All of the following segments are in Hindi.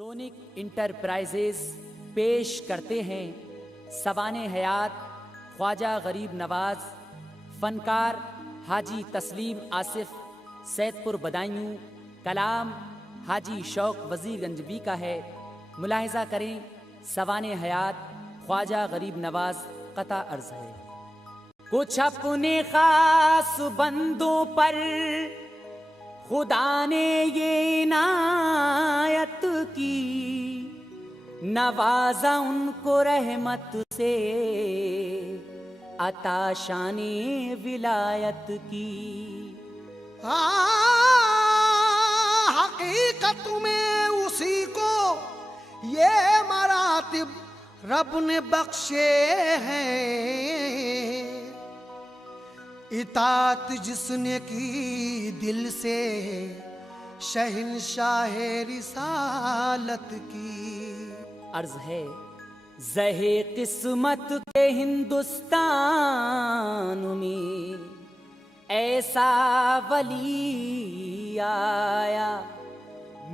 सोनिक इंटरप्राइजेज पेश करते हैं सवाने हयात ख्वाजा गरीब नवाज, फनकार हाजी तस्लीम आसिफ, सैदपुर बदायूं। कलाम हाजी शौक वजीरगंज बी का है। मुलाहिजा करें सवाने हयात ख्वाजा गरीब नवाज। कता अर्ज है, कुछ अपने खास बंदों पर खुदा ने ये इनायत की, नवाजा उनको रहमत से अता शाने विलायत की। हकीकत में उसी को ये मरातिब रब ने बख्शे हैं, इताअत जिसने की दिल से शहंशाह रिसालत की। अर्ज है, ज़हे किस्मत के हिंदुस्तान में ऐसा वली आया,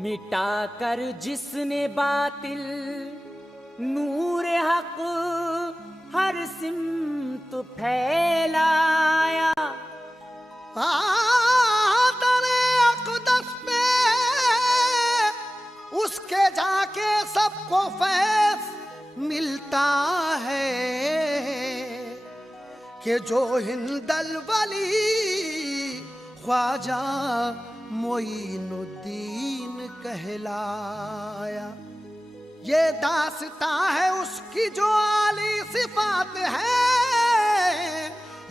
मिटा कर जिसने बातिल नूर हक हर सिमत फैलाया। दरे अक़दस पे उसके जाके सबको फैज़ मिलता है, कि जो हिंदल वली ख्वाजा मोइनुद्दीन कहलाया। ये दास्तां है उसकी जो आली सिफात है,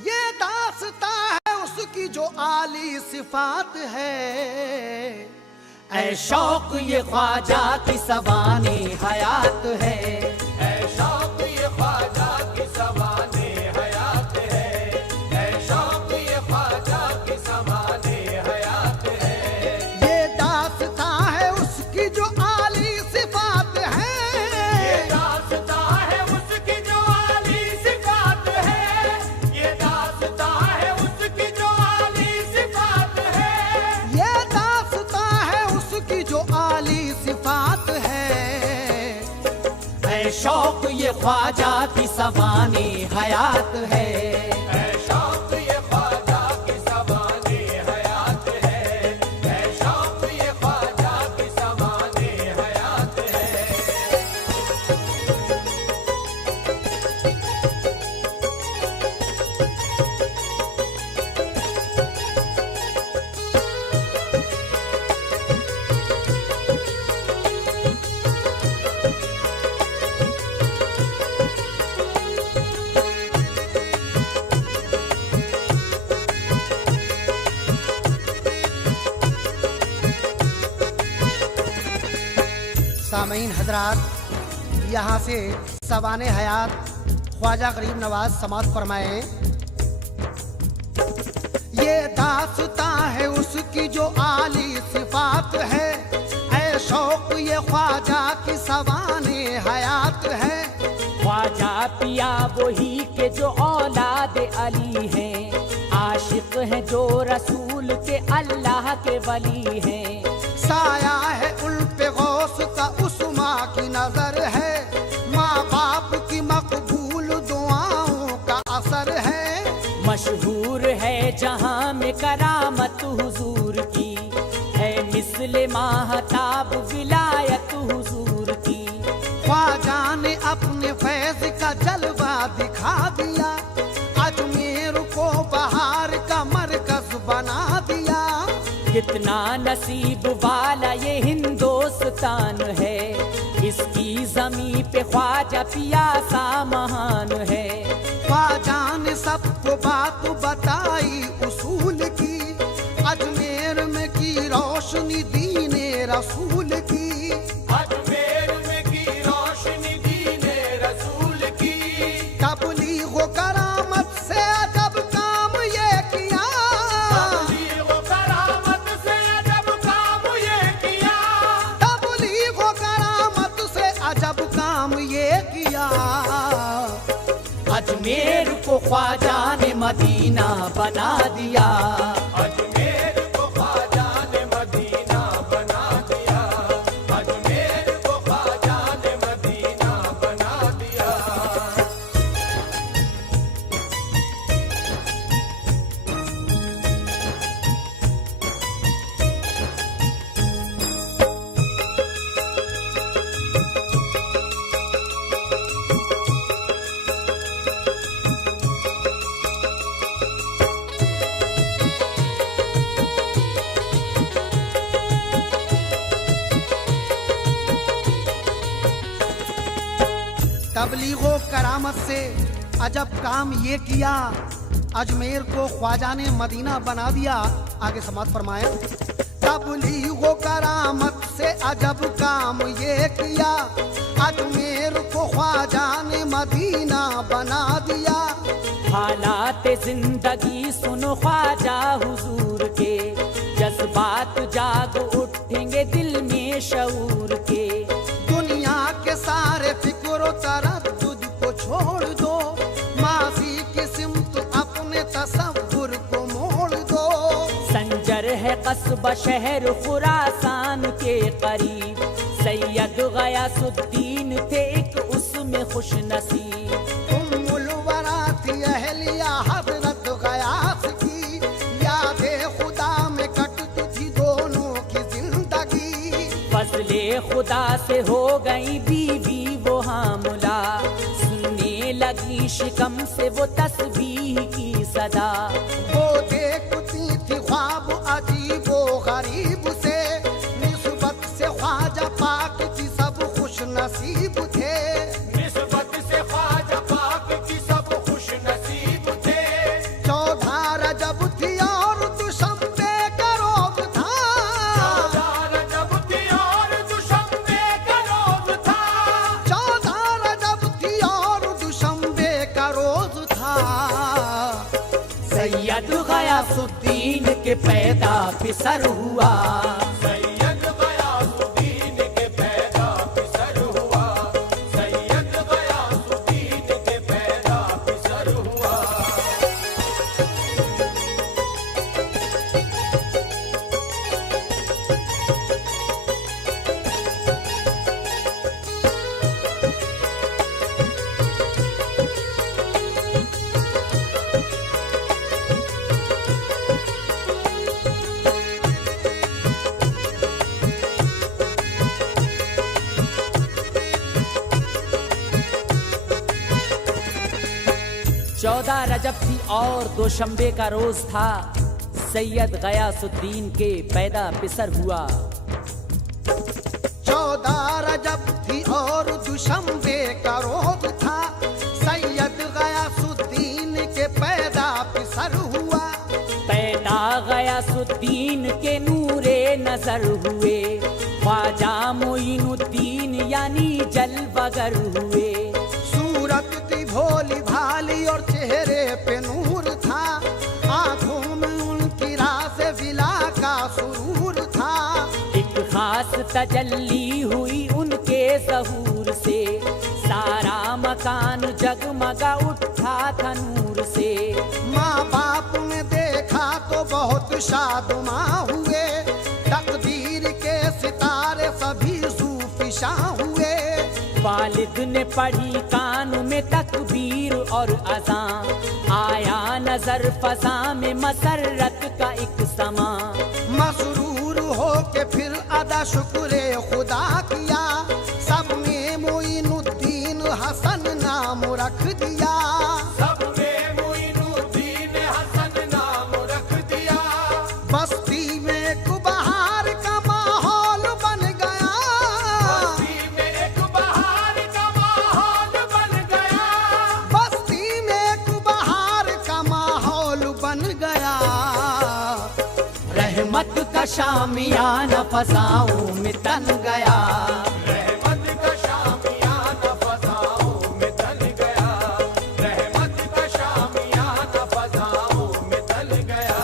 ये दास्तां है उसकी जो आली सिफात है। ऐ शौक ये ख्वाजा की सवाने हयात है, ऐ शौक ये ख्वाजा की सवाने हयात है, ऐ शौक ये ख्वाजा की सवाने हयात है। ये दास्तां है उसकी जो आली सिफात है, ये दास्तां है उसकी जो आली सिफात है, ये दास्तां है उसकी जो आली सिफात है, ये दास्तां है उसकी जो आली सिफात है। ऐ शौक ये ख्वाजा की सवाने हयात है, ऐ शौक ये ख्वाजा की सवाने हयात है, ऐ शौक ये ख्वाजा की सवाने हयात है। सामीन हजरात, यहाँ से सवाने हयात ख्वाजा गरीब नवाज समात फरमाए। ये दास्तां है उसकी जो आली सिफात है, ऐ शौक ये ख्वाजा की सवाने हयात है। ख्वाजा पिया वही के जो औलाद अली हैं, आशिक हैं जो रसूल के अल्लाह के वली हैं। साया है उन पे गौस का उस माँ की नजर है, माँ बाप की मकबूल दुआओं का असर है। मशहूर है जहां में करामत हुजूर की, है मिस्ले माहताब विलायत हुजूर की। ख्वाजा ने अपने फैज का जलवा दिखा दिया, अजमेर को बहार का मरकज बना दिया। कितना नसीब वाला ये हिंदुस्तान है, इसकी जमी पे ख्वाजा पियासा महान है। ख्वाजा ने सबको बात बताई उसूल की, अजमेर में की रोशनी दीने रसूल की। अजमेर में की रोशनी दीने रसूल की, तबलीग व करामत से अजब काम ये किया, तबलीग व करामत से अजब काम ये किया, तबलीग व करामत से अजब काम ये किया। अजमेर को ख्वाजा ने मदीना बना दिया, अजमेर को ख्वाजा ने मदीना बना दिया, अजमेर को तबलीगो करामत से अजब काम ये किया, अजमेर को ख्वाजा ने मदीना बना दिया। आगे समाप्त फरमाया, तबलीगो करामत से अजब काम ये किया, अजमेर को ख्वाजा ने मदीना बना दिया। हालात जिंदगी सुनो ख्वाजा हुजूर के, जज्बात जाग उठेंगे दिल में शऊर के। दुनिया के सारे फिक्र तरद्दुद को छोड़ दो, माजी की सिमत अपने तसव्वुर को मोड़ दो। संजर है कस्बा शहर खुरासान के करीब, सैयद गयासुद्दीन थे एक उसमें खुश नसीब। उम्मुल वरा थी अहलिया हजरत गयास की, यादे खुदा में कटती थी दोनों की जिंदगी। फजले खुदा से हो गई बीवी वो हामुला, सुनने लगी शिकम से वो तस्बीह की सदा। वो देखती थी ख्वाब अजीबो गरीब से, निस्बत से ख्वाजा पाक की सब खुश नसीब थे। निस्बत से ख्वाजा पाक की सब खुश नसीब थे। 14 रजब थी और दुशंबे का रोज था, 14 रजब थी और दुशंबे का रोज था। 14 रजब थी और दुशंबे का रोज था। सैयद गयासुद्दीन के पैदा पिसर हुआ, सैयद गयासुद्दीन के पैदा पिसर हुआ, सैयद गयासुद्दीन के पैदा पिसर हुआ। चौदह रजब थी और दोशंबे का रोज था, सैयद गयासुद्दीन के पैदा पिसर हुआ। 14 रजब थी और दुशंबे का रोज था, सैयद गयासुद्दीन के पैदा पिसर हुआ। पैदा गयासुद्दीन के नूरे नजर हुए, ख्वाजा मोइनुद्दीन यानी जलवगर हुए। सूरत थी भोली भाली और चेहरे पे नूर था, आंखों में उनकी राज विला का सुरूर था। एक खास तजल्ली हुई उनके ज़हूर से, सारा मकान जगमगा उठा था नूर से। माँ बाप ने देखा तो बहुत शादुमा हुए, तकदीर के सितारे सभी सूफिशा हुए। वालिद ने पढ़ी कान में तकबीर और अज़ान, आया नजर फजा में मसरत का एक समा। मसरूर हो के फिर अदा शुक्र खुदा किया, सबने मोइनुद्दीन हसन नाम रख दिया। सबने मोइनुद्दीन हसन नाम रख दिया। बस्ती में एक बहार का माहौल बन गया, बस्ती में एक बहार का माहौल बन गया। बस्ती में एक बहार का माहौल बन गया। रहमत का शामियाना फसाओं में तन गया, रहमत का शामियाना फज़ाओं में तन गया, रहमत का शामियाना फज़ाओं में तन गया।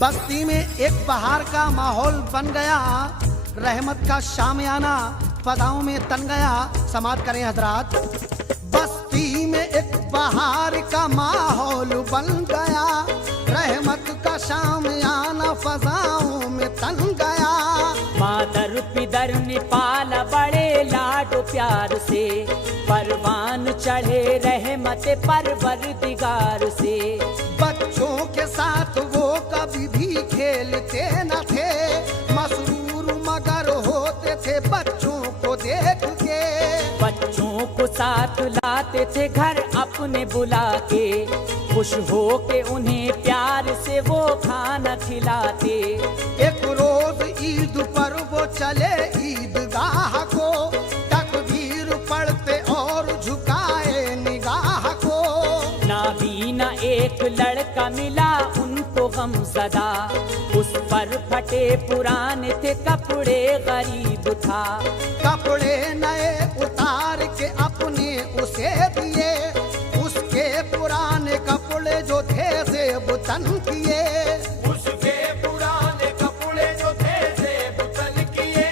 बस्ती में एक बहार का माहौल बन गया, रहमत का शामियाना फदाओं में तन गया। समाप्त करें हजरात। बस्ती में एक बहार का माहौल बन गया, रहमत का शामियाना फजाओं में तन गया। मादर पिदर ने पाला बड़े लाड प्यार से, परवान चढ़े रहमत परवरदिगार से। बच्चों के साथ वो कभी भी खेलते न थे, मसरूर मगर होते थे बच्चों को देख के। बच्चों को साथ लाते थे घर अपने बुला के, खुश हो के उन्हें प्यार से वो खाना खिलाते। एक रोज ईद पर वो चले ईदगाह को, तकबीर पढ़ते और झुकाए निगाह को। नाबीना एक लड़का मिला उनको गमज़दा, उस पर फटे पुराने थे कपड़े गरीब था। कपड़े नए उतार के अपने उसे दिए, उसके पुराने कपड़े जो थे जेब तन किए। उसके पुराने कपड़े जो थे जेब तन किए।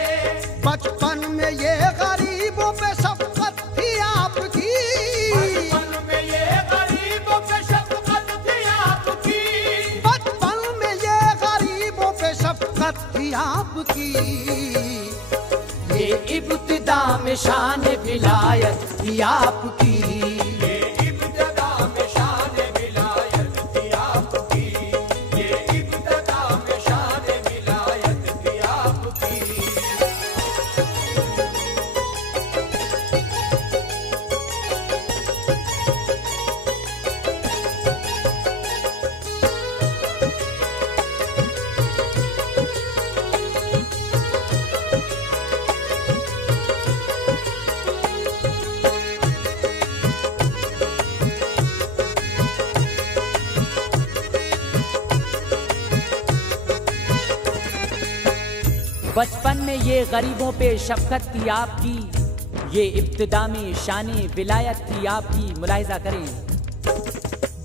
बचपन में ये गरीबों पे शफकत थी आपकी, बचपन में ये गरीबों पे शफकत थी आपकी। बचपन में ये गरीबों पे शफकत थी आपकी। ये इब्तिदा में शान विलायत थी आपकी। ये इब्तिदा में शान विलायत थी आपकी। ये इब्तिदा में शान विलायत थी आपकी। बचपन में ये गरीबों पे शफकत थी आपकी, ये इब्तिदा में शाने विलायत थी आपकी। मुलाहिजा करें,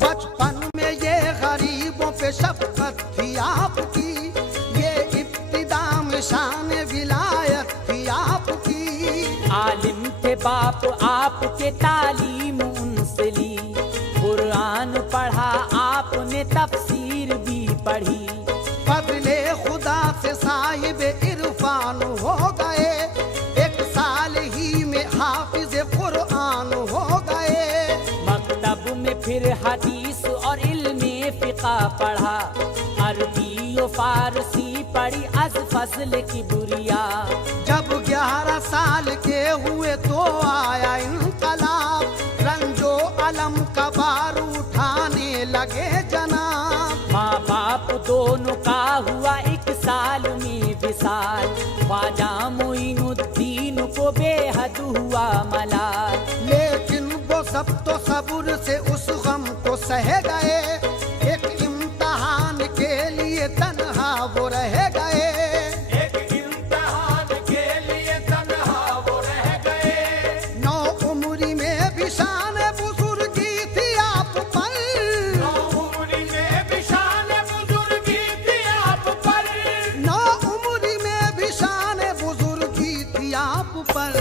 बचपन में ये गरीबों पे शफकत थी आपकी, ये इब्तिदा में शान विलायत थी आपकी। आलिम थे बाप आपके, तालीम उनसे ली, कुरान पढ़ा आपने, तफसीर भी पढ़ी। फजले खुदा से साहिब इरफान हो गए, एक साल ही में हाफिज कुरान हो गए। मकतब में फिर हदीस और इल्मे फिका पढ़ा, अरबी और फारसी पढ़ी अज फजल की बुरिया। जब 11 साल के हुए तो आया इनकलाब, रंजो अलम का बार उठाने लगे जनाब। माँ बाप दोनों का हुआ एक साल में विसाल, ख्वाजा मोइनुद्दीन को बेहद हुआ मलाल। लेकिन वो सब तो सब्र से उस गम को सह गए, एक इम्तिहान के लिए तन्हा वो रह गए। एक इम्तिहान के लिए तन्हा वो रह गए। 9 उम्री में भी शान बुजुर्गी थी आप पर, 9 उम्री में भी शान बुजुर्गी थी आप पर। 9 उम्री में भी शान बुजुर्गी थी आप पर।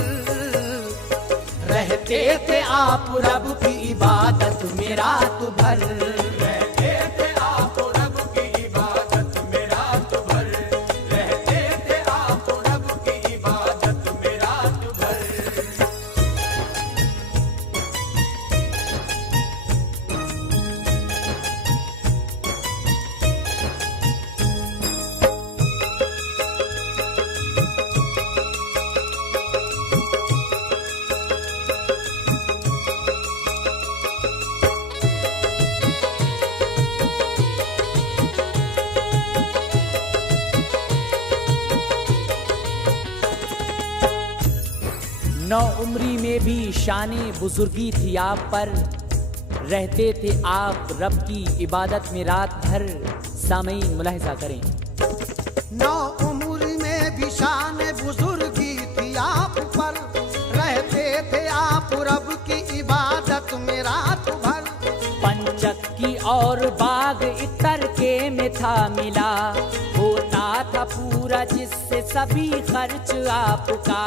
रहते थे आप रब की इबादत में रात भर, रहते थे आप रब की इबादत में रात भर। रहते थे आप रब की इबादत में रात भर। नौ उम्री में भी शाने बुजुर्गी थी आप पर, रहते थे आप रब की इबादत में रात भर। सामईन मुलाहिजा करें, 9 उम्र में भी शान बुजुर्गी थी आप पर, रहते थे आप रब की इबादत में रात भर। पंचक की और बाग इतर के में था मिला, होता था पूरा जिससे सभी खर्च आपका।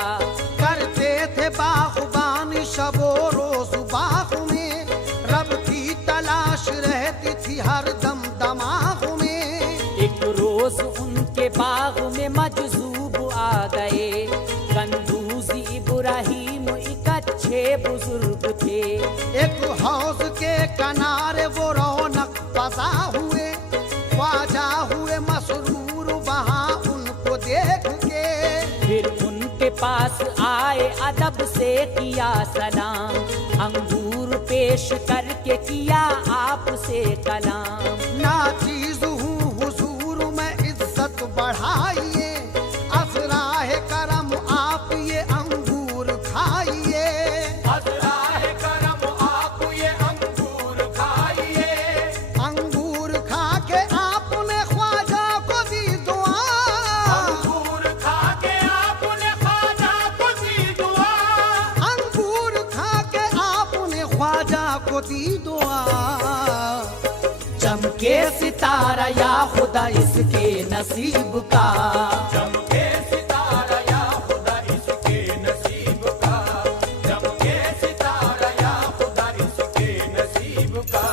करते थे बागबानी शबो रोज बाग में, रब की तलाश रहती थी हर दम दमाग में। एक रोज उनके बाग में मजजूब आ गए, कंदूजी इब्राहिम एक अच्छे 6 बुजुर्ग थे। एक हौज के किनारे वो रौनक पसा हुए, ख्वाजा हुए मसरूर वहाँ उनको देख के। फिर उनके पास आए अदब से किया सलाम, अंगूर पेश करके किया आपसे कलाम। नाचीज हूँ हुजूर में इज्जत बढ़ाइए, असराह करम आप ये अंगूर खाइए। असराह करम आप ये अंगूर खाइए। अंगूर खा के आपने ख्वाजा को दी दुआ, अंगूर खा के आपने ख्वाजा को दी दुआ। अंगूर खा के आपने ख्वाजा को दी दुआ। चमके सितारा या खुदा इसके नसीब का, चमके सितारा या खुदा इसके नसीब का। चमके सितारा या खुदा इसके नसीब का।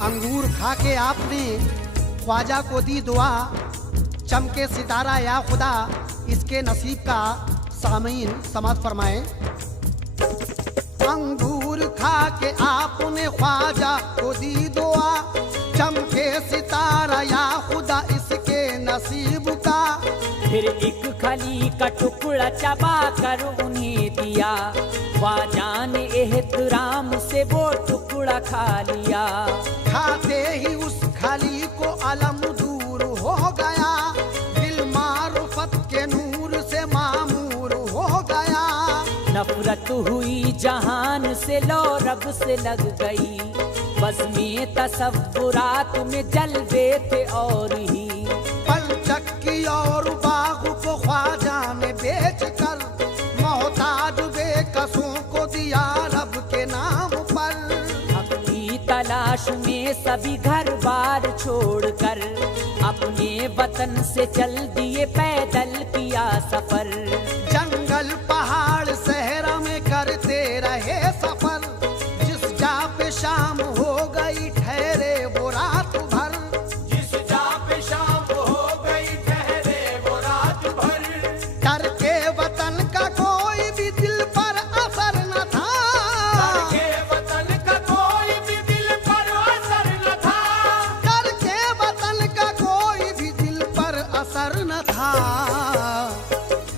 अंगूर खा के आपने ख्वाजा को दी दुआ, चमके सितारा या खुदा इसके नसीब का। सामीन समाज फरमाए। अंगूर खा के आपने ख्वाजा को दी दुआ, चमके सितारा या खुदा इसके नसीब का। फिर एक खली का टुकड़ा चबा कर उन्हें दिया, ख्वाजा ने एहतराम से वो टुकड़ा खा लिया। खाते ही उस खली को अलम दूर हो गया, दिल मारुफत के नूर से मामूर हो गया। नफरत हुई जहान से लो रब से लग गई, बस में तसव्वुरात में जलवे थे और ही। पंचक्की और बाग को ख्वाजा ने बेच कर, मोहताज बेकसों को दिया रब के नाम पर। अपनी तलाश में सभी घर बार छोड़कर, अपने वतन से चल दिए पैदल किया सफर। जंगल पहाड़ सहरा में करते रहे सफर, जिस जा पे शाम हो गई ठहरे वो रात भर। जिस जा पे शाम हो गई ठहरे वो रात भर। डर के वतन का कोई भी दिल पर असर न था, डर के वतन का कोई भी दिल पर असर न था। डर के वतन का कोई भी दिल पर असर न था।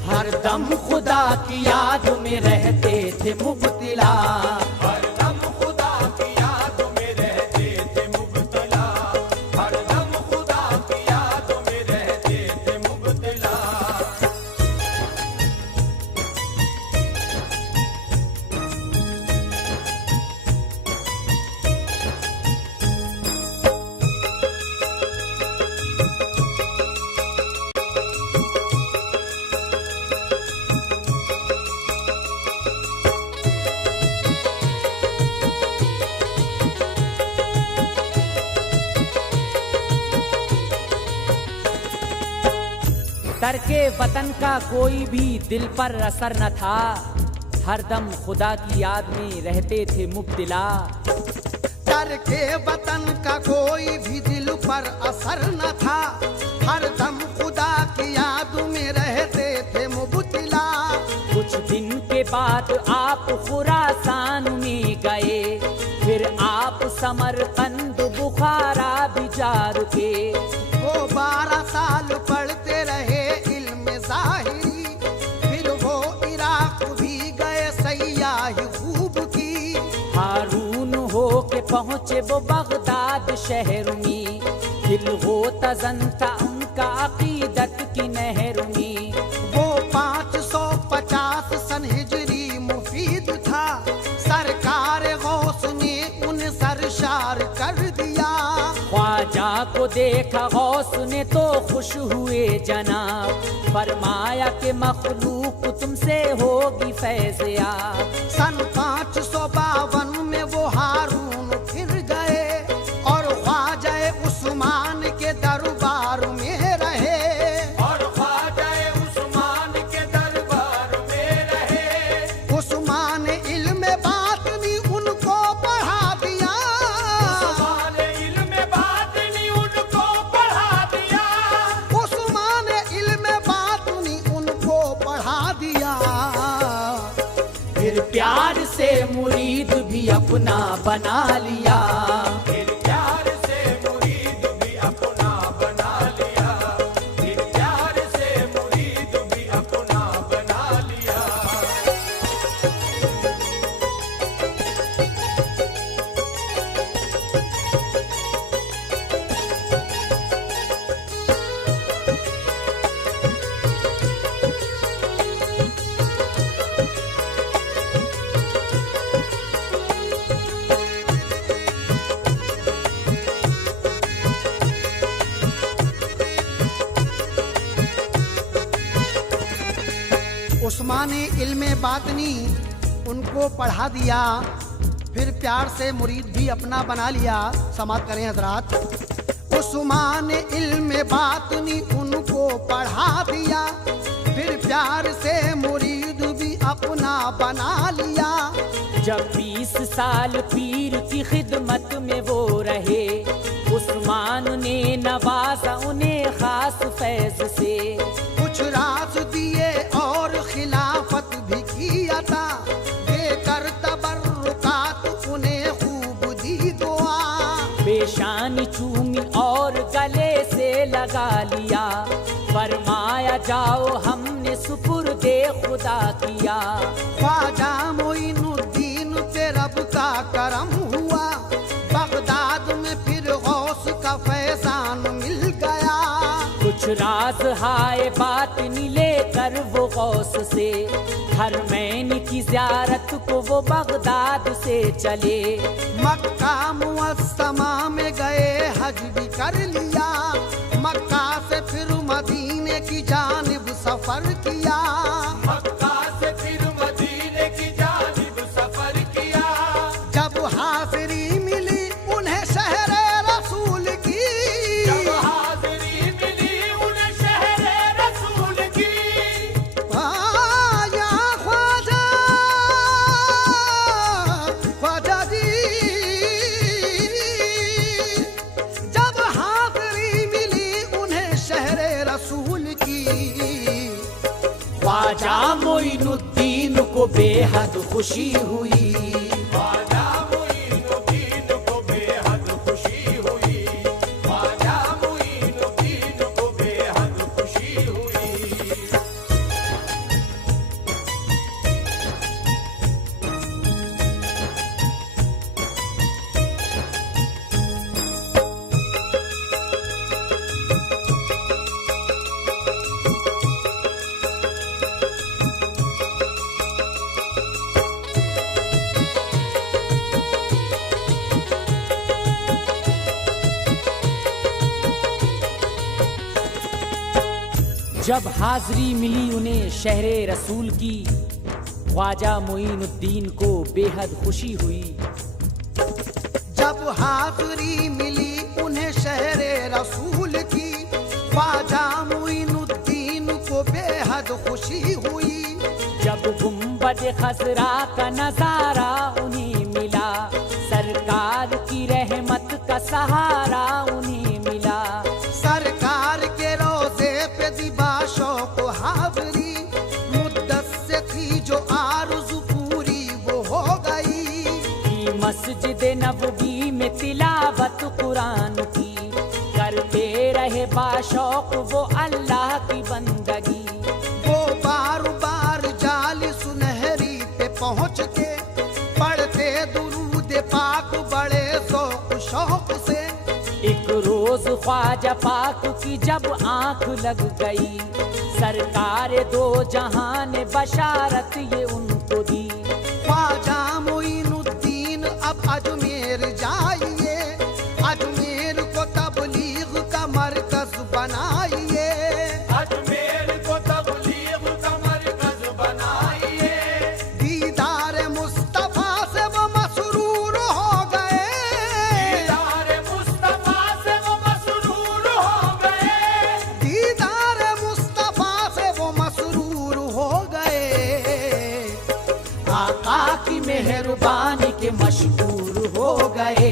हर दम खुदा की याद में रहते थे मुब्तिला, हर दम खुदा की याद में रहते थे मुब्तला। हर दम खुदा की याद में रहते थे मुब्तला। तरके वतन का कोई भी दिल पर असर न था, हरदम खुदा की याद में रहते थे मुब्तिला। डर के वतन का कोई भी दिल पर असर न था, हर दम खुदा की याद में रहते थे मुब्तिला। कुछ दिन के बाद आप खुरासान में गए, फिर आप समरकंद बुखारा भी जा रुके। वो 12 साल पढ़ते रहे इल्म ज़ाहिरी, फिर वो इराक भी गए सयाही खूब की। हारून हो के पहुँचे वो बगदाद शहर में, दिल हो तजनता उनका अकीदत की नहर में। वो 550 सन हिजरी मुफीद था, सरकार गौस ने उन्हें सरशार कर दिया। ख्वाजा को देखा गौस ने तो खुश हुए जनाब, फरमाया कि मखलूक तुमसे होगी फैज़ याब। सन 552 अपना बना लिया। फिर प्यार से मुरीद भी अपना बना लिया, फिर प्यार से मुरीद भी अपना बना लिया। उस्माने इल्मे बातनी उनको पढ़ा दिया, फिर प्यार से मुरीद भी अपना बना लिया। समाप्त करें हजरात। उस्माने इल्मे बातनी उनको पढ़ा दिया, फिर प्यार से मुरीद भी अपना बना लिया। जब 20 साल पीर की खिदमत में वो रहे, उस्मान ने नवाजा उन्हें खास फैज से। कुछ राज दिए और खिलाफत भी किया था, देकर तबर्रुकात उन्हें खूब दी दुआ। पेशानी चूमी और गले से लगा लिया, फरमाया जाओ हमने सुपुर्दे खुदा किया। ख्वाजा मोइनुद्दीन पे रब का करम हुआ, बगदाद में फिर गौस का फैजान मिल गया। कुछ राज हाय बात नीले कर वो गौस से, हरमैन की ज़ियारत को वो बगदाद से चले। मक्का मुअस्समा में गए हज भी कर लिया, मक्का से फिर मदीने की जानिब सफर किया। मक्का से फिर मदीने की जानिब सफर किया। जब हाजिरी मिली उन्हें शहरे रसूल की, जब हाजिरी मिली उन्हें शहरे रसूल की। या ख्वाजा ख्वाजा जी, जब हाजिरी मिली उन्हें शहरे रसूल की। ख्वाजा मोइनुद्दीन को बेहद खुशी हुई। ख्वाजा मोइनुद्दीन को बेहद खुशी हुई, ख्वाजा मोइनुद्दीन को बेहद खुशी हुई। जब हाजिरी मिली उन्हें शहरे रसूल की, ख्वाजा मोइनुद्दीन को बेहद खुशी हुई। जब हाजिरी मिली उन्हें शहरे रसूल की, ख्वाजा मोइनुद्दीन को बेहद खुशी हुई। जब गुंबद खसरा का नजारा उन्हें मिला, सरकार की रहमत का सहारा उन्हें मिला। सरकार के रोजे पे दिबा शौक हाजिरी, मुद्दत से थी जो आरज़ू पूरी वो हो गई। की मस्जिद नबवी में तिलावत कुरान की, करते रहे बाशौक वो अल्लाह की बंदगी। वो बार बार जाली सुनहरी पे पहुँच के पढ़ते दुरूद पाक बड़े शौक शौक से। एक रोज ख्वाजा पाक की जब आंख लग गई, सरकार दो जहां ने बशारत ये उनको दी। ख्वाजा मोइनुद्दीन अब अजमेर जाइए, अजमेर को तबलीग का मरकज बनाइए। अजमेर को तबलीग का मरकज बनाइए। दीदार मुस्तफा से वो मसरूर हो गए, दीदार मुस्तफा से वो मसरूर हो गए। दीदार मुस्तफा से वो मसरूर हो गए। आका की मेहरबानी के मशहूर हो गए।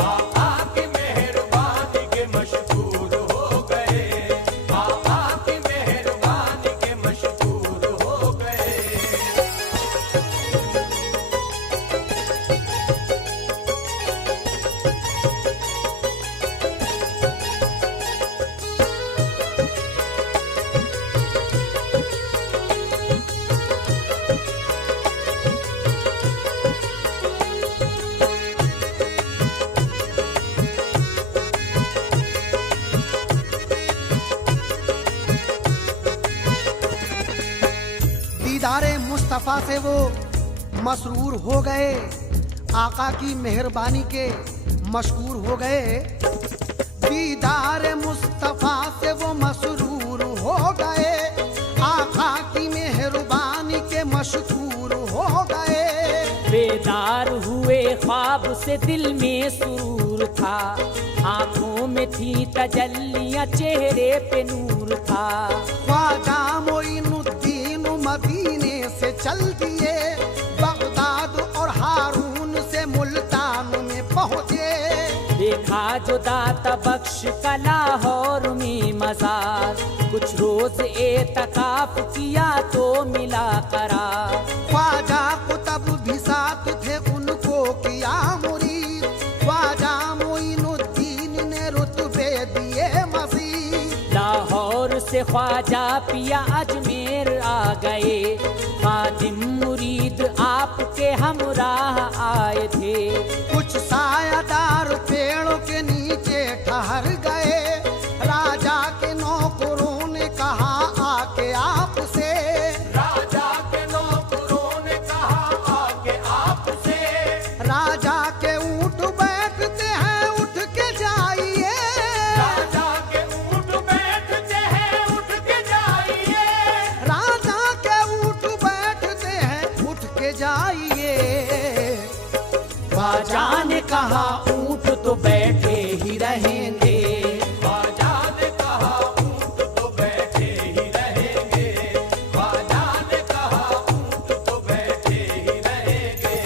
आका की मेहरबानी के मशहूर हो गए। आका की मेहरबानी के मशहूर हो गए। मसरूर हो गए, आका की मेहरबानी के मशहूर हो गए। दीदार मुस्तफा से वो मसरूर हो गए, आका की मेहरबानी के मशहूर हो गए। बेदार हुए ख्वाब से दिल में सुरूर था, आंखों में थी तजल्लियां चेहरे पे नूर था। ख्वाजा मोइनुद्दीन मदीने से चल दिए, बगदाद और हारून से मुल्तान में पहुँचे। देखा जो दाता बख्श का लाहौर में मजार, कुछ रोज एतकाफ किया तो मिला करार। ख्वाजा कुतब भी साथ थे उनको किया मुरीद, ख्वाजा मोइनुद्दीन ने रुतबे दिए मज़ीद। लाहौर से ख्वाजा पिया अजमेर आ गए, खादिम मुरीद आपके हमराह आए थे। कुछ सायादार पेड़ों के नीचे ठहर गए, राजा के नौकरों ने कहा आके आपसे। राजा के नौकरों ने कहा आके आपसे। राजा के ऊँट बैठते हैं उठ के जाइए, राजा के ऊँट बैठते हैं उठ के जाइए। राजा के ऊँट बैठते हैं उठ के जाइए। ख्वाजा ने कहा ऊँट तो बैठे ही रहेंगे, ख्वाजा ने कहा ऊँट तो बैठे ही रहेंगे। ख्वाजा ने कहा ऊँट तो बैठे ही रहेंगे।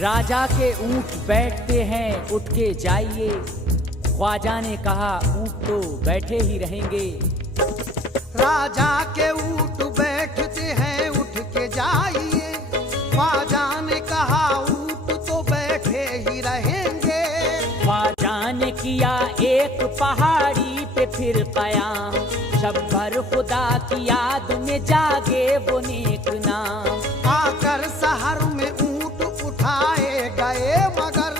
राजा के ऊँट बैठते हैं उठ के जाइए, ख्वाजा ने कहा ऊँट तो बैठे ही रहेंगे। राजा के ऊँट बैठते हैं उठ के जाइए, ख्वाजा ने कहा ऊँट तो बैठे ही रहेंगे। ख्वाजा ने किया एक पहाड़ी पे फिर कयाम, शब भर खुदा की याद में जागे वो नेक नाम। आकर शहर में ऊँट उठाए गए, मगर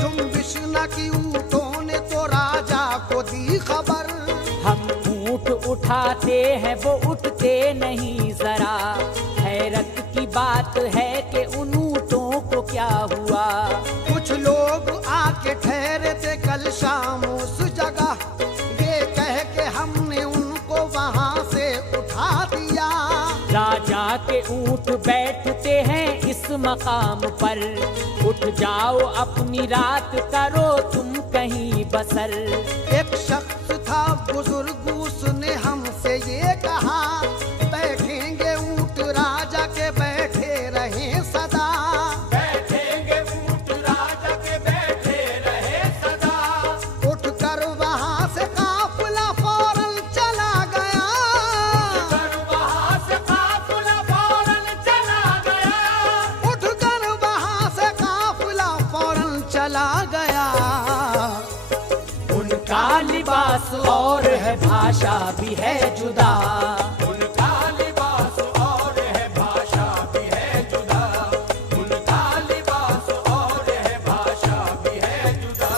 जुम्बिश न की ऊँटों ने तो राजा को दी खबर। हम ऊँट उठाते हैं वो उठते नहीं जरा, हैरत की बात है कि उन ऊँटों को क्या हुआ। कुछ लोग आके ठहरे थे कल शाम उस जगह, ये कह के हमने उनको वहाँ से उठा दिया। राजा के ऊँट बैठते हैं इस मकाम पर, उठ जाओ अपनी रात करो तुम कहीं बसर। एक शख्स था बुजुर्ग, उसने हमसे ये कहा, बैठेंगे ऊँट राजा के बैठे रहे सदा। बैठेंगे ऊँट राजा के बैठे रहे सदा। उठकर वहाँ से काफिला फौरन चला गया, उठकर वहाँ से काफिला फौरन चला गया। उठकर वहाँ से काफिला फौरन चला गया। उनका लिबास और है भाषा भी है जुदा, उनका लिबास और है भाषा भी है जुदा। उनका लिबास और है भाषा भी है जुदा।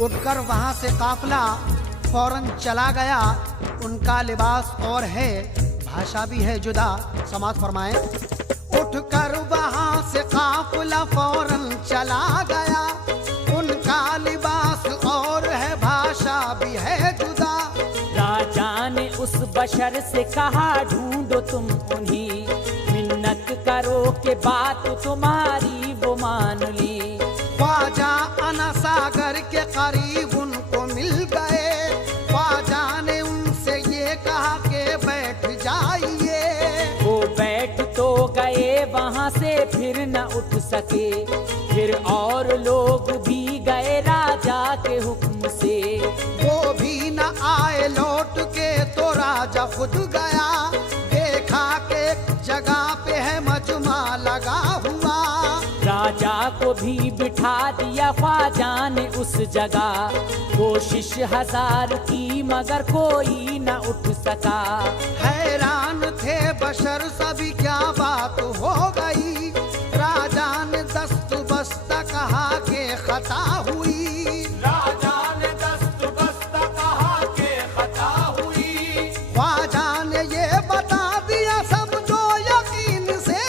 उठकर वहाँ से काफिला फौरन चला गया। उनका लिबास और है भाषा भी है जुदा। समाज फरमाए, उठकर वहाँ से काफिला फौरन चला गया, उनका लिबास और है भाषा भी है जुदा। राजा ने उस बशर से कहा ढूंढो तुम उन्हीं, मिन्नत करो के बात तुम्हारी वो मान ली। ख्वाजा अना सागर के करीब उनको मिल गए। ख्वाजा ने उनसे ये कहा कि बैठ जाइए। वो बैठ तो गए वहां से फिर न उठ सके। फिर और लोग भी गए राजा के हुक्म से। वो भी न आए लौट के तो राजा खुद गया। देखा कि एक जगह पे है मजमा लगा हुआ। राजा को भी बिठा दिया ख्वाजा ने उस जगह। कोशिश 1000 की मगर कोई न उठ सका। हैरान थे बशर सभी क्या बात हो गई। राजा ने दस्त बस्ता कहा कि खता हुई। राजा ने दस्त बस्ता कहा कि खता हुई। ख्वाजा ने ये बता दिया समझो यकीन से।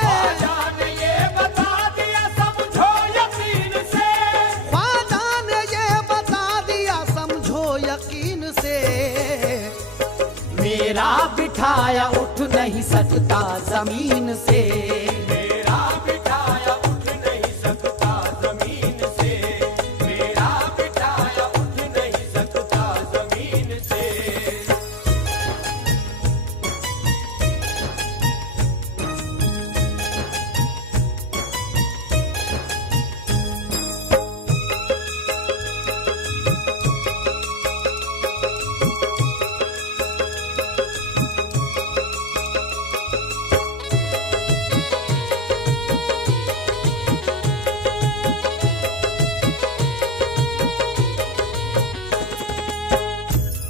ख्वाजा ने ये बता दिया समझो यकीन से। ख्वाजा ने ये बता दिया समझो यकीन से। मेरा बिठाया उठ नहीं सकता जमीन से। मेरा बिठाया उठ नहीं सकता जमीन से। मेरा बिठाया उठ नहीं सकता जमीन से।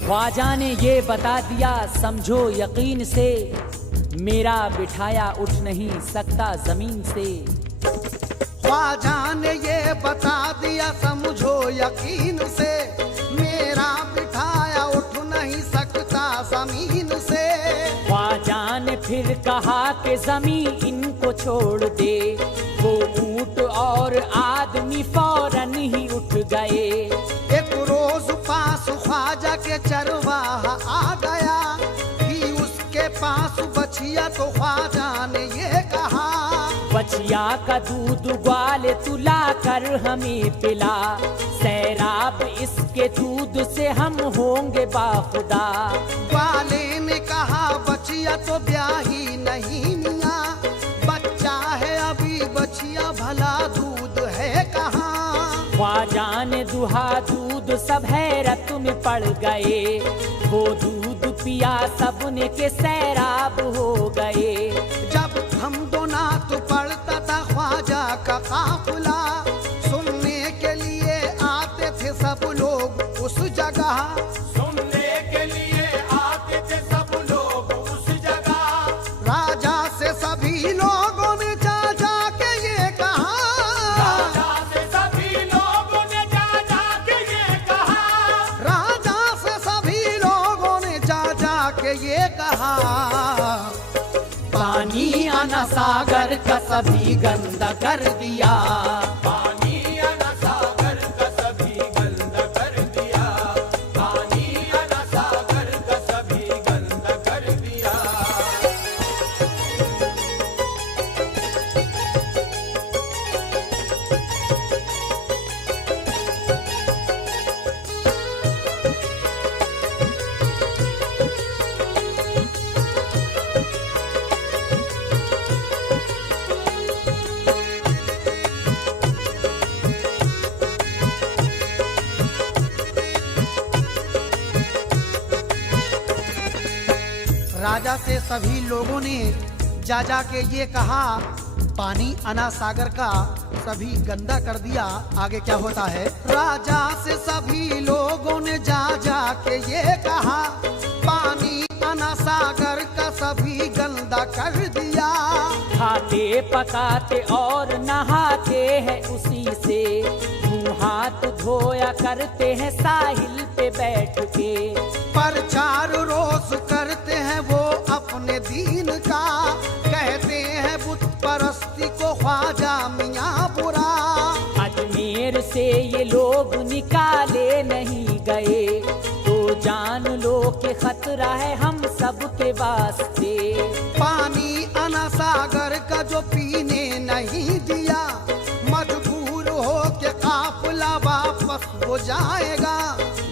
ख्वाजा ने ये बता दिया समझो यकीन से। मेरा बिठाया उठ नहीं सकता जमीन से। ख्वाजा ने ये बता दिया समझो यकीन से। मेरा बिठाया उठ नहीं सकता जमीन से। ख्वाजा ने फिर कहा कि जमीन इनको छोड़ दे। वो ऊंट और आदमी फौरन ही उठ गए। एक रोज पास ख्वाजा के चरवाहा आ गया कि उसके पास बछिया तो ख्वाजा ने ये कहा। बछिया का दूध ग्वाले तुला कर हमें पिला। सैराब इसके दूध से हम होंगे बाखुदा। ग्वाले ने कहा बछिया तो ब्याही नहीं मिया। बच्चा है अभी बछिया भला दूध है कहाँ। ख्वाजा ने दुहा दूध सब हैरत में पड़ गए। वो दूध पिया सबने के सैराब हो गए। जब हम दो नात पढ़ता था ख्वाजा का काफिला। सुनने के लिए आते थे सब लोग उस जगह। सुनने के लिए आते थे सब लोग उस जगह। राजा से सभी लोगों ने जा जा के ये कहा। राजा से सभी लोगों ने जा जा के ये कहा। राजा से सभी लोगों ने जा जा के ये कहा। पानी आना सागर का सभी गंदा कर दिया। पानी अना सागर का सभी गंदा कर दिया। पानी अना सागर का सभी गंदा कर दिया। राजा से सभी लोगों ने जा जा के ये कहा। पानी अना सागर का सभी गंदा कर दिया। आगे क्या होता है। राजा से सभी लोगों ने जा जा के ये कहा। पानी अना सागर का सभी गंदा कर दिया। खाते पकाते और नहाते हैं उसी से। मुँह हाथ धोया करते हैं साहिल पे बैठ के। प्रचार रोज करते हैं वो अपने दीन का। कहते हैं बुत परस्ती को ख्वाजा मियाँ बुरा। अजमेर से ये लोग निकाले नहीं गए। तो जान लो कि खतरा है हम सब के वास्ते। पानी अना सागर का जो पीने नहीं दिया। मजबूर हो के मौला वापस हो जाएगा।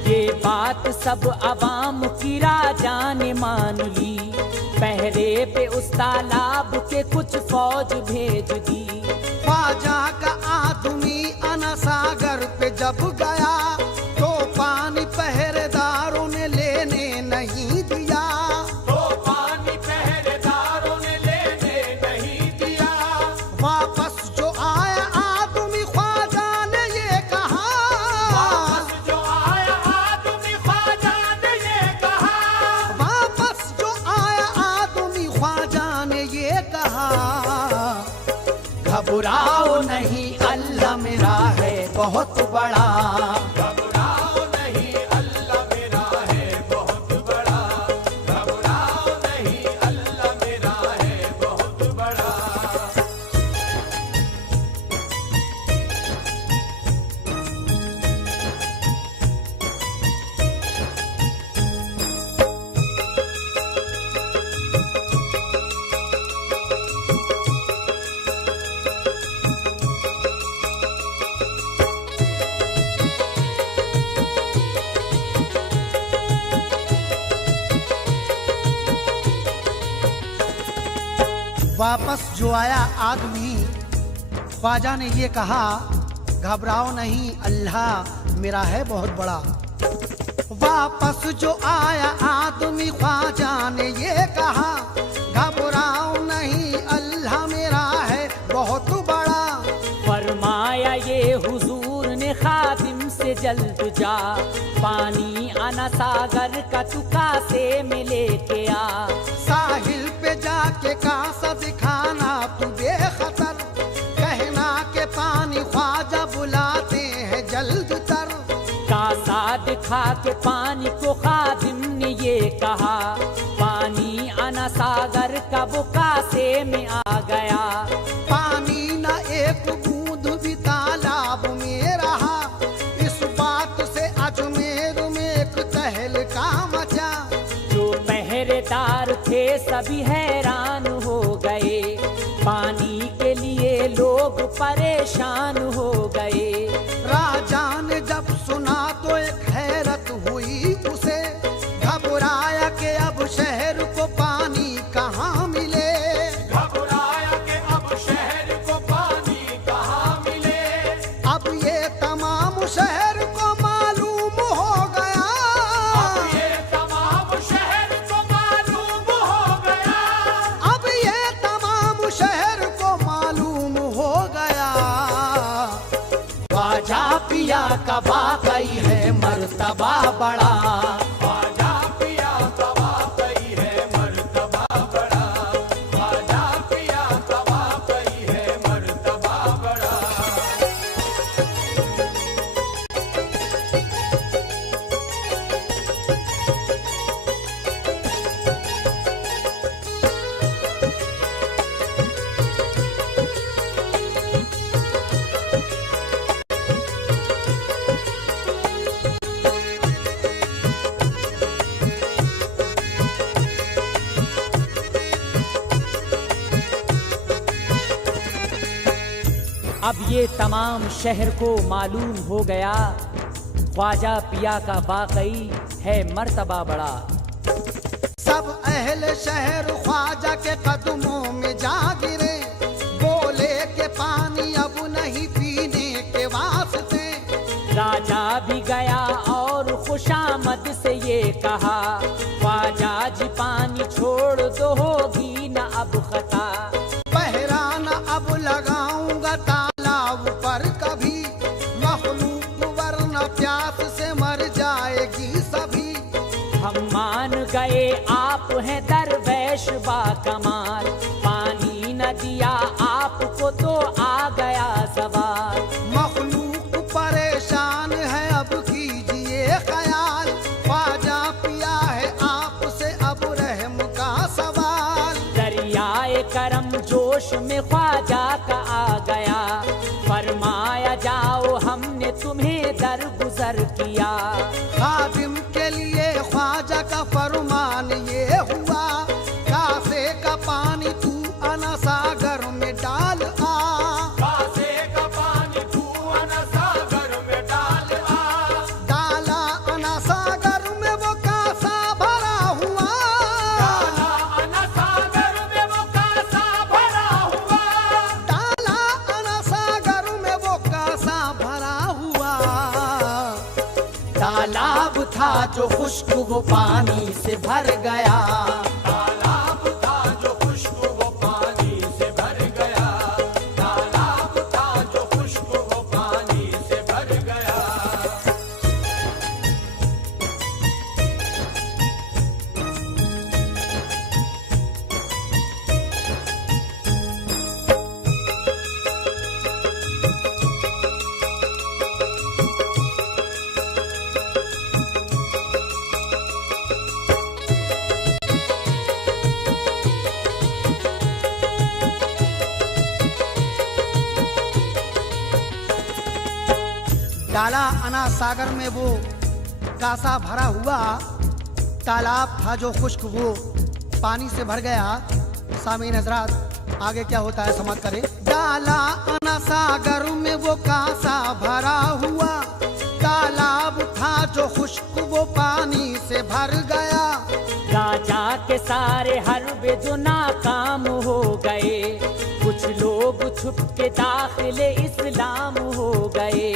ये बात सब अवाम की राजा ने मान ली, पहरे पे उस तालाब के कुछ फौज भेज दी। ख्वाजा का आदमी अना सागर पे जब गया तो पानी पहरेदारों ने लेने नहीं दिया। तो पानी पहरेदारों ने लेने नहीं दिया। वापस जो आया आदमी ख्वाजा ने ये कहा, वापस जो आया आदमी ख्वाजा ने ये कहा। वापस जो आया आदमी ख्वाजा ने ये कहा, घबराओ नहीं अल्लाह मेरा है बहुत बड़ा। घबराओ नहीं अल्लाह मेरा है बहुत बड़ा। घबराओ नहीं अल्लाह मेरा है बहुत बड़ा। वापस जो आया आदमी ख्वाजा ने ये कहा, घबराओ नहीं अल्लाह मेरा है बहुत बड़ा। वापस जो आया आदमी ख्वाजा ने ये कहा, घबराओ नहीं अल्लाह मेरा है बहुत बड़ा। फरमाया ये हुजूर ने खादिम से जल्द जा, पानी आना सागर का तुका से में लेके आ। साहिल पे जाके कासा दिखाना तू बेखतर, कहना के पानी ख्वाजा बुलाते हैं जल्द तर। कासा दिखा के पानी को खादिम ने ये कहा, पानी आना सागर का वो कासे में आ गया। पानी न एक बूंद भी तालाब में रहा, इस बात से अजमेर में एक तहलका मचा। जो पहरेदार थे सभी हैरान हो गए, पानी के लिए लोग परेशान हो गए। राजा ने जब सुना तो एक हैरत हुई उसे, घबराया कि अब शहर को पानी कहाँ मिले। घबराया कि अब शहर को पानी कहाँ मिले। अब ये तमाम शहर को मालूम हो गया। अब ये तमाम शहर को मालूम हो गया। अब ये तमाम शहर को मालूम हो गया। ख्वाजा पिया का वाकई है मर्तबा बड़ा। ख्वाजा पिया का वाकई है मर्तबा बड़ा। ख्वाजा पिया का वाकई है मर्तबा बड़ा। अब ये तमाम शहर को मालूम हो गया, ख्वाजा पिया का वाकई है मर्तबा बड़ा। सब अहले शहर ख्वाजा के कदमों में जा गिरे, बोले के पानी अब नहीं पीने के वास्ते। राजा भी गया और खुशामद से ये कहा, ख्वाजा जी पानी छोड़ दो होगी न अब खता। पहरा न अब लगाऊंगा तालाब पर कभी, मखलूक वरना प्यास से मर जाएगी सभी। हम मान गए आप हैं दरवेश बा कमाल, पानी न दिया आपको तो आ गया सवाल। मखलूक परेशान है अब कीजिए ख्याल, ख्वाजा पिया है आपसे अब रहम का सवाल। दरियाए करम जोश में ख्वाजा का आ गया, फरमाया जाओ हमने तुम्हें दरगुजर किया। खादिम के लिए ख्वाजा का फरमान ये हुआ, कासे का पानी तू अना सागर में डाल आ। कासे का पानी तू अना सागर में तालाब था जो खुश्क वो पानी से भर गया। तालाब था जो खुश्क वो पानी से भर गया। तालाब था जो खुश्क वो पानी से भर गया। डाला अना सागर में वो कासा भरा हुआ, तालाब था जो खुश्क वो पानी से भर गया। सामीन हजरात आगे क्या होता है समाप्त करें। डाला अना सागर में वो कासा भरा हुआ, तालाब था जो खुश्क वो पानी से भर गया। राजा के सारे हरबे जो नाकाम हो गए, कुछ लोग छुप के दाखिले इस्लाम हो गए।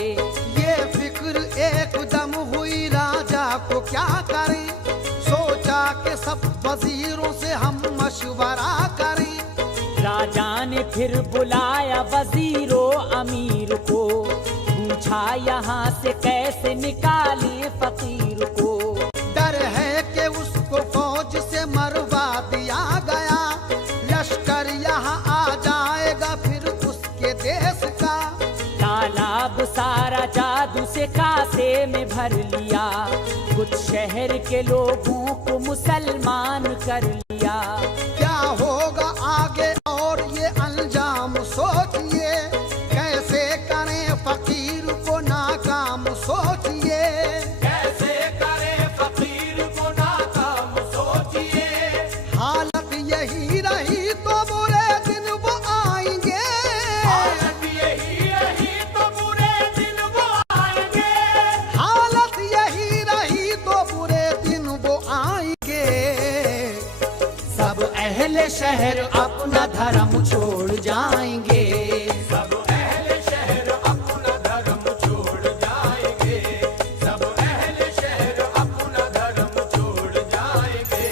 ये फिक्र एकदम हुई राजा को क्या करें, सोचा कि सब वजीरों से हम मशवरा करें। राजा ने फिर बुलाया वजीरों अमीर को, पूछा यहाँ से कैसे निकाले फकीर को। डर है कि उसको फौज से मरवा दिया गया, लश्कर यहाँ आ जाएगा फिर उसके देश का। तालाब सारा जादू से कासे में भर लिया, कुछ शहर के लोगों को मुसलमान कर लिया। क्या होगा आगे और ये अंजाम सोचिए, कैसे करें फकीर को नाकाम सोचिए। कैसे करें फकीर को नाकाम सोचिए। हालत यही रही तो बुरे दिन वो आएंगे। हालत यही रही तो बुरे दिन वो आएंगे। हालत यही रही तो बुरे दिन वो आएंगे। सब अहले शहर अपना धर्म छोड़ जाएंगे। सब अहले शहर अपना धर्म छोड़ जाएंगे। सब अहले शहर अपना धर्म छोड़ जाएंगे।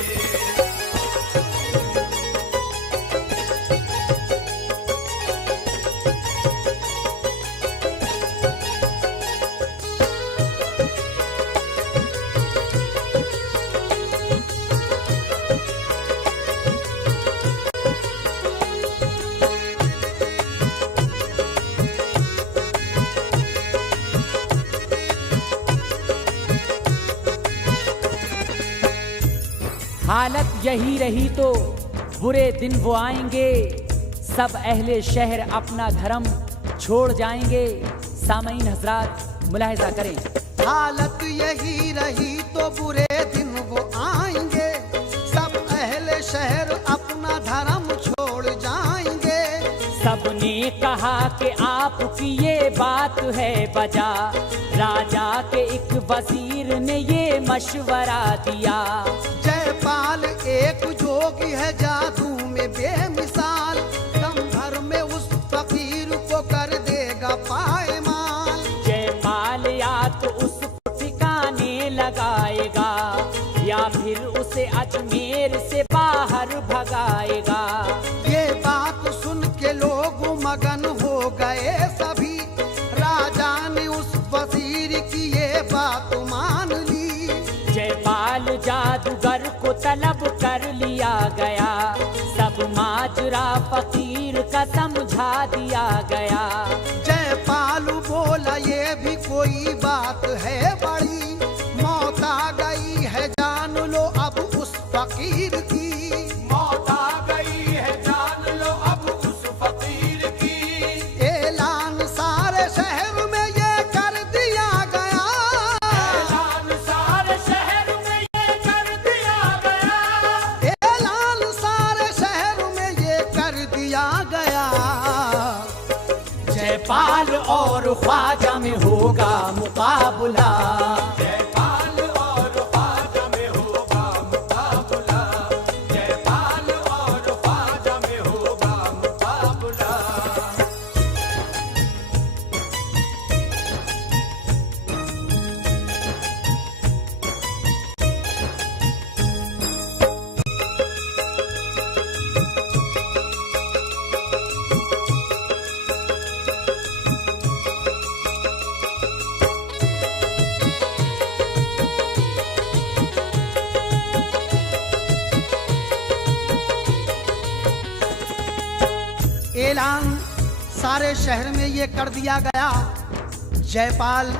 हालत यही रही तो बुरे दिन वो आएंगे। सब अहले शहर अपना धर्म छोड़ जाएंगे। सामईन हजरात मुलाहिजा करें। हालत यही रही तो बुरे दिन वो आएंगे। सब अहले शहर अपना धर्म छोड़ जाएंगे। सबने कहा कि आपकी ये बात है बजा, राजा के एक वजीर ने ये मशवरा दिया। जयपाल एक जोगी है जादू में बेमिसाल, दम भर में उस फकीर को कर देगा पायमाल। जयपाल या तो उसको ठिकाने लगाएगा, या फिर उसे अजमेर से बाहर भगाएगा। ये बात सुन के लोग मगन हो गए सभी, राजा ने उस वजीर की ये बात मान ली। जयपाल जादूगर को तलब कर लिया गया, सब माजरा फकीर का समझा दिया गया। जयपाल बोला ये भी कोई बात है बड़ी, मौत आ गई है जान लो अब उस फकीर की। मौत आ गई है जान लो अब उस फकीर की। ऐलान सारे शहर में ये कर दिया गया। ऐलान सारे शहर में ये कर दिया गया। ऐलान सारे शहर में ये कर दिया गया। जयपाल और ख्वाजा में होगा मुकाबला। सारे शहर में ये कर दिया गया, जयपाल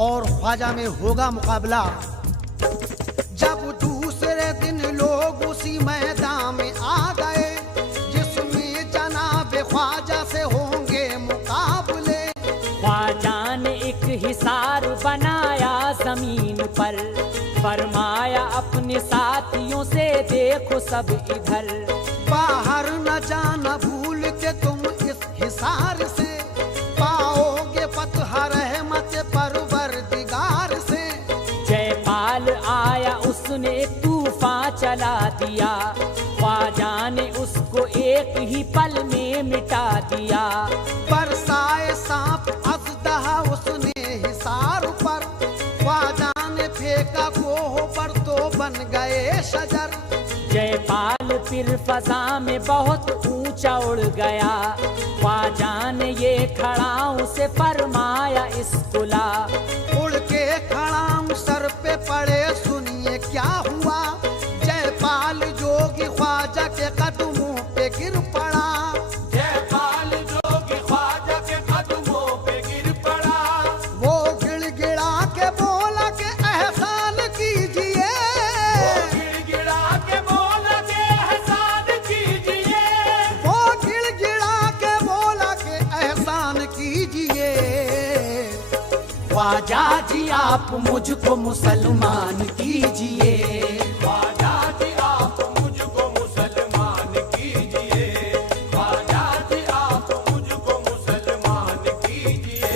और ख्वाजा में होगा मुकाबला। जब दूसरे दिन लोग उसी मैदान में आ गए, जिसमें जनाब ख्वाजा से होंगे मुकाबले। ख्वाजा ने एक हिसार बनाया जमीन पर, फरमाया अपने साथियों से देखो सब इधर, बाहर न जाना भूल के तुम इस हिसार से, पाओगे फतह रहमत परवरदिगार से। जयपाल आया उसने तूफान चला दिया, ख्वाजा ने उसको एक ही पल में मिटा दिया। बरसाए सांप अजदहा उसने हिसार पर, ख्वाजा ने फेंका कोह पर तो बन गए शजर। जयपाल फिर फजा में बहुत ऊंचा उड़ गया, ख्वाजा ने ये खड़ाऊं से फरमाया इसको ला। उड़ के खड़ाऊं सर पे पड़े, सुनिए क्या हुआ। जयपाल जोगी ख्वाजा के कदमों पे गिर पड़ा। जयपाल जोगी ख्वाजा के कदमों पे गिर पड़ा। वो गिड़गिड़ा के बोला के एहसान कीजिए, वो गिड़गिड़ा के बोला के एहसान कीजिए। वो गिड़गिड़ा के बोला के एहसान कीजिए। ख्वाजा जी आप मुझको मुसलमान कीजिए। ख्वाजा जी आप मुझको मुसलमान कीजिए। ख्वाजा जी आप मुझको मुसलमान कीजिए।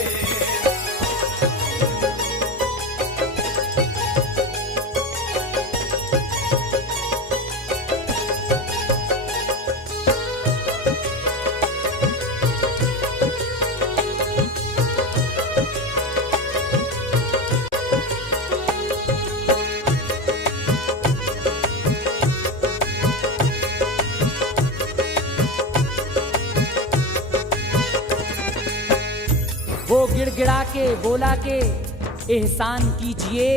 वो गिड़गिड़ा के बोला के एहसान कीजिए,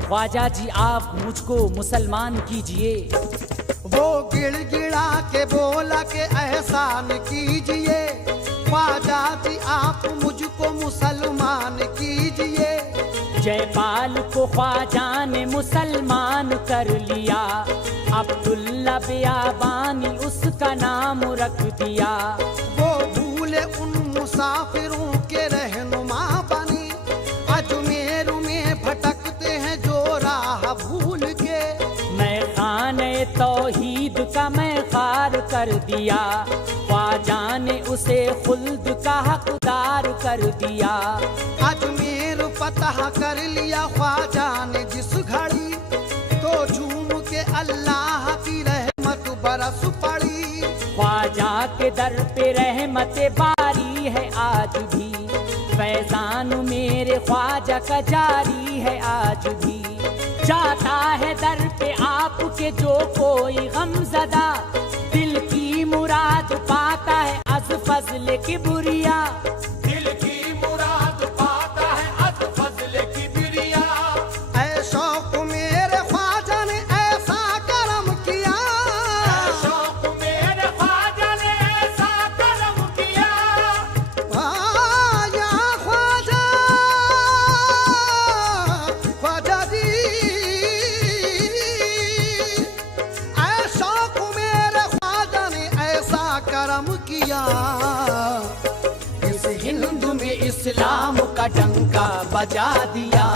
ख्वाजा जी आप मुझको मुसलमान कीजिए। वो गिड़गिड़ा के बोला के एहसान कीजिए। ख्वाजा जी आप मुझको मुसलमान कीजिए। जयपाल को ख्वाजा ने मुसलमान कर लिया, अब्दुल्ला बियाबानी उसका नाम रख दिया। वो भूले उन मुसाफिरों के रहनुमा बनी, अजमेर में भटकते हैं जो राह भूल के। मैं खाने तौहीद का मैं खार कर दिया, ख्वाजा ने उसे खुल्द का हकदार कर दिया। अजमेर फतह कर लिया ख्वाजा ने जिस घड़ी, तो झूम के अल्लाह की रहमत बरस पड़ी। ख्वाजा के दर पे रहमत बारी है आज भी, फैजान मेरे ख्वाजा का जारी है आज भी। जाता है दर पे आपके जो कोई गमज़दा, दिल की मुराद पाता है अज़ फज़ल किबरिया। दिल की मुराद पाता है अज़ फज़ल किबरिया। ऐ शौक मेरे ख्वाजा ने ऐसा करम किया। ऐ शौक मेरे ख्वाजा ने ऐसा करम किया। या ख्वाजा, ख्वाजा जी, ऐ शौक मेरे ख्वाजा ने ऐसा करम किया। इस हिंद में इस्लाम का डंका बजा दिया।